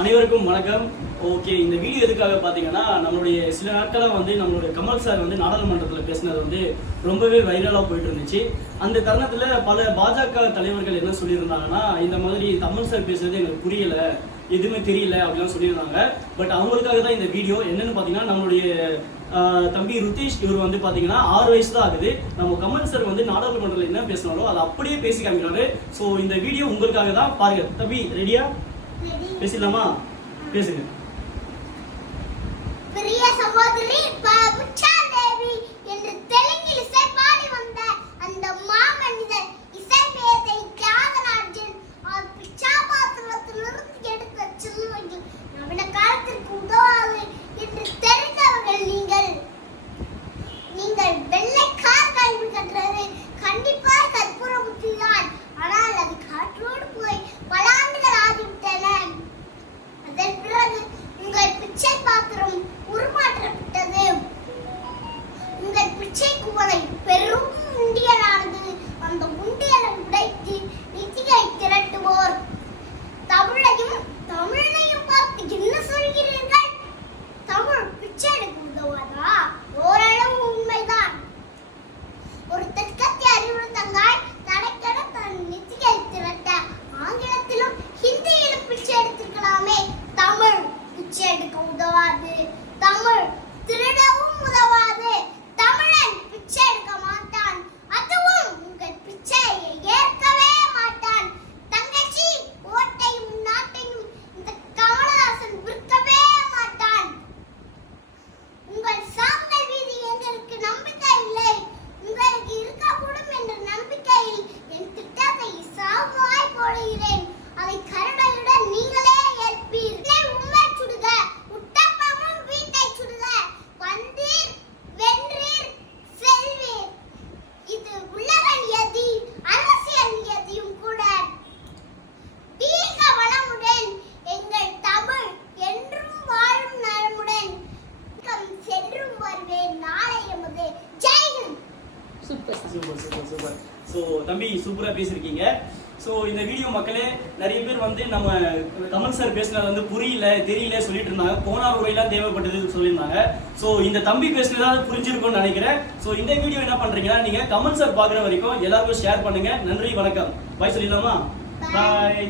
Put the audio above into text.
அனைவருக்கும் வணக்கம். ஓகே, இந்த வீடியோ எதுக்காக பார்த்தீங்கன்னா, நம்மளுடைய சில நாட்களாக நம்மளுடைய கமல் சார் நாடாளுமன்றத்தில் பேசினது ரொம்பவே வைரலாக போயிட்டு இருந்துச்சு. அந்த தருணத்தில் பல பாஜக தலைவர்கள் என்ன சொல்லியிருந்தாங்கன்னா, இந்த மாதிரி கமல் சார் பேசுறது எனக்கு புரியல, எதுவுமே தெரியல அப்படிலாம் சொல்லியிருந்தாங்க. பட் அவங்களுக்காக தான் இந்த வீடியோ. என்னன்னு பார்த்தீங்கன்னா, நம்மளுடைய தம்பி ருத்தீஷ் இவர் பார்த்தீங்கன்னா 6 வயசு தான் ஆகுது. நம்ம கமல் சார் நாடாளுமன்றத்தில் என்ன பேசினாலோ அதை அப்படியே பேசி காமிக்கிறாரு. ஸோ இந்த வீடியோ உங்களுக்காக தான். பாருங்க. தம்பி ரெடியா? பேசலாமா? பேசுங்க. பிரிய சகோதரி தேவி என்று தெலுங்கில் இசை பாடி வந்த அந்த மாமனிதர் இசைமேதை தியாகராஜன் பிச்சாபாத்திரத்திலிருந்து எடுத்த சில்லுவைகள் நவீன காலத்திற்கு உதவாது என்று தெரிந்தவர்கள் நீங்கள் வெள்ளை கார் கல்வி கற்றது கண்டிப்பாக கற்பூர புத்திதான். ஆனால் அது காற்றோடு போய் பல ஆண்டுகள் ஆகிவிட்டன. அதன் பிறகு உங்கள் பிச்சை பாத்திரம் உருமாற்றப்பட்டது. உங்கள் பிச்சை குவளை பெரும் உண்டியலானது. அந்த உண்டியலை உடைத்து நிதியை திரட்டுவோர் தமிழையும் பார்த்து என்ன சொல்கிறீர்கள்? தமிழ் பிச்சை எடுக்க உதவாதா? ஓரளவு உண்மைதான். ஒரு தெற்கத்திய அறிவுறுத்தங்காய் தடைக்கட தன் நிதியை திரட்ட ஆங்கிலத்திலும் ஹிந்தியிலும் பிச்சை எடுத்திருக்கலாமே. தமிழ் பிச்சை எடுக்க உதவாது, தமிழ் திருடவும் உதவாது. தமிழன் பிச்சை எடுக்க மாட்டான், அதுவும் உங்கள் பிச்சையை ஏற்கவே மாட்டான். தங்கச்சி, ஓட்டையும் நாட்டையும் இந்த கமலஹாசன் விற்கவே மாட்டான். உங்கள் சாம்பல் வீதி எங்களுக்கு நம்பிக்கை இல்லை. உங்களுக்கு இருக்கக்கூடும் என்ற நம்பிக்கையில் என் திட்டத்தை சாவாய் போடுகிறேன். அதை கருணையுடன் நீங்களே ஏற்பீர்கள். உண்மை சுடுக, உட்டப்பமும் வீட்டை சுடுக. வந்தீர் வென்றீர் செல்வீர். இது உலக நியதி, அரசியல் நியதியும் கூட. வீக வளமுடன் எங்கள் தமிழ் என்றும் வாழும் நலமுடன் சென்றும் வருவேன் நாளை எமது. ஜெய்ஹிந்த். Super super super super. So தம்பி சூப்பராக பேசியிருக்கீங்க. ஸோ இந்த வீடியோ மக்களே நிறைய பேர் நம்ம கமல் சார் பேசினது புரியல தெரியல சொல்லிட்டு இருந்தாங்க. போனார் உரையெல்லாம் தேவைப்பட்டது சொல்லியிருந்தாங்க. ஸோ இந்த தம்பி பேசினதாவது புரிஞ்சிருக்கும்னு நினைக்கிறேன். ஸோ இந்த வீடியோ என்ன பண்ணுறீங்கன்னா, நீங்கள் கமல் சார் பார்க்குற வரைக்கும் எல்லாருக்கும் ஷேர் பண்ணுங்க. நன்றி, வணக்கம். பாய் சொல்லிடலாமா? பாய்.